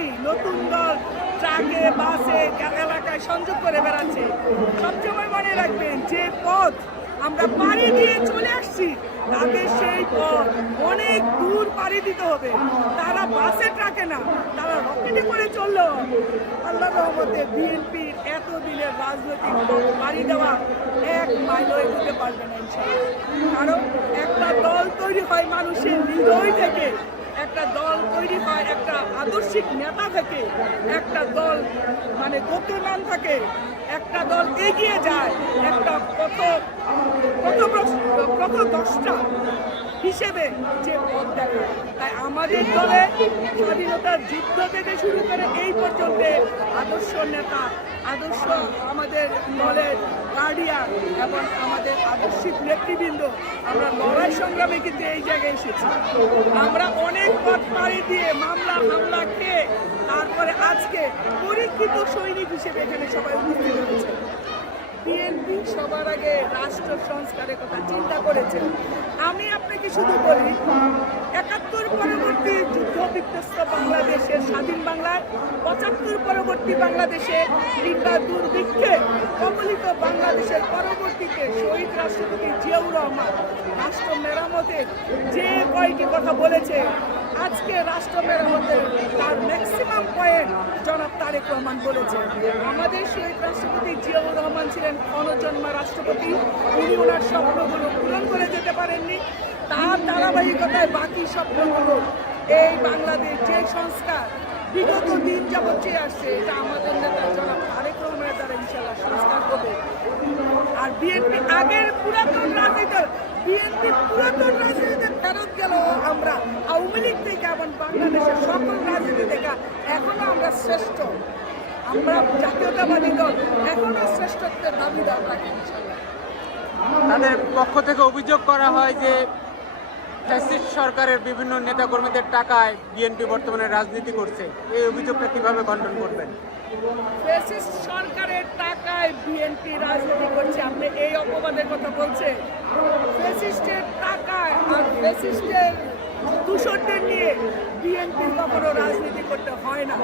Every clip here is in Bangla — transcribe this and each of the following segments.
বিএনপি নতুন দল ট্রাকে, বাসে, এলাকায় সংযোগ করে বেড়াচ্ছে। সবসময় মনে রাখবেন, যে পথ আমরা পাড়ি দিয়ে চলে আসছি তাদের সেই পথ অনেক দূর পাড়ি দিতে হবে। তারা বাসে, ট্রাকে না, তারা রকেটে করে চলল। আল্লাহ রহমতে বিএনপির এত দিনের রাজনৈতিক পাড়ি দেওয়া এক মাইলও এগোতে পারবে না। কারণ একটা দল তৈরি হয় মানুষের হৃদয় থেকে, একটা দল তৈরি আদর্শিক নেতা থেকে একটা দল মানে গতিমান থাকে একটা দল এগিয়ে যায়, একটা কত কত কত দশটা হিসেবে যে পথ দেখায়। তাই আমাদের দলে স্বাধীনতার যুদ্ধ থেকে শুরু করে এই পর্যন্ত আদর্শ নেতা, আদর্শ আমাদের দলের গার্ডিয়ান এবং আমাদের আদর্শিক নেতৃবৃন্দ, আমরা লড়াই সংগ্রামে কিন্তু এই জায়গায় এসেছি। আমরা অনেক পথ পাড়ি দিয়ে মামলা, হামলা খেয়ে তারপরে আজকে পরীক্ষিত সৈনিক হিসেবে এখানে সবাই উপস্থিত হয়েছে। বিএনপি সবার আগে রাষ্ট্র সংস্কারের কথা চিন্তা করেছে। আমি আপনাকে শুধু বলি, একাত্তর পরবর্তী যুদ্ধ বিধ্বস্ত বাংলাদেশের স্বাধীন বাংলায়, পঁচাত্তর পরবর্তী বাংলাদেশে কিংবা দুর্ভিক্ষে কবলিত বাংলাদেশের পরবর্তীতে শহীদ রাষ্ট্রপতি জিয়াউর রহমান, রাষ্ট্র মেরামতের যে কয়টি কথা বলেছে আজকে রাষ্ট্র মেরামতের তার ম্যাক্সিমাম পয়েন্ট জনাব তারেক রহমান বলেছেন আমাদের শহীদ রাষ্ট্রপতি জিয়াউর রহমান ছিলেন অনজন্মা রাষ্ট্রপতি। উনি ওনার স্বপ্নগুলো পূরণ করে যেতে পারেননি। তার ধারাবাহিকতায় বাকি স্বপ্নগুলো এই বাংলাদেশ যে সংস্কার বিগত দিন যাবৎ চেয়ে আসছে, এটা আমাদের নেতা জনাব তারেক রহমানের দ্বারা ইনশাল্লাহ সংস্কার হবে। আর বিএনপি আগের পুরাতন রাজনীতি বিএনপি পুরাতন রাজনীতিতে ফেরত গেল আমরা আওয়ামী লীগ থেকে এবং বাংলাদেশের সকল রাজনীতি থেকে এখনও আমরা শ্রেষ্ঠ। আমরা জাতীয়তাবাদী দল এখনও শ্রেষ্ঠত্বের দাবিদার রাখি তাদের পক্ষ থেকে অভিযোগ করা হয় যে ফ্যাসিস্ট সরকারের বিভিন্ন নেতাকর্মীদের টাকায় বিএনপি বর্তমানে রাজনীতি করছে। এই অভিযোগটা কীভাবে খণ্ডন করবেন? ফ্যাসিস্ট সরকারের টাকায় বিএনপি রাজনীতি করছে আপনি এই অপবাদের কথা বলছেন। ফ্যাসিস্টের টাকায় আর ফ্যাসিস্টের দূষণদের নিয়ে বিএনপির কখনো রাজনীতি করতে হয় না।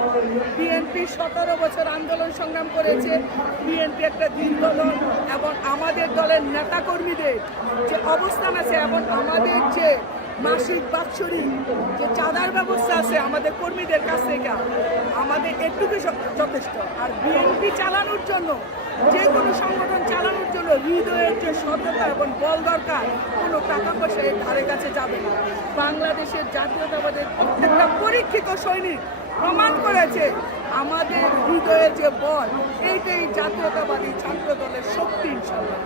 বিএনপি সতেরো বছর আন্দোলন সংগ্রাম করেছে। বিএনপি একটা দীর্ঘ দল এবং আমাদের দলের নেতাকর্মীদের যে অবস্থান আছে এবং আমাদের যে মাসিক বাৎসরিক যে চাঁদার ব্যবস্থা আছে আমাদের কর্মীদের কাছ থেকে আমাদের একটুকু যথেষ্ট। আর বিএনপি চালানোর জন্য যে কোনো সংগঠন চালানোর জন্য হৃদয়ের যে সততা এবং বল দরকার, কোনো টাকা পয়সা ধারে কাছে যাবে না। বাংলাদেশের জাতীয়তাবাদের প্রত্যেকটা পরীক্ষিত সৈনিক প্রমাণ করেছে আমাদের হৃদয়ে যে বল, এইটাই জাতীয়তাবাদী ছাত্র দলের শক্তি, ইনশাল্লাহ।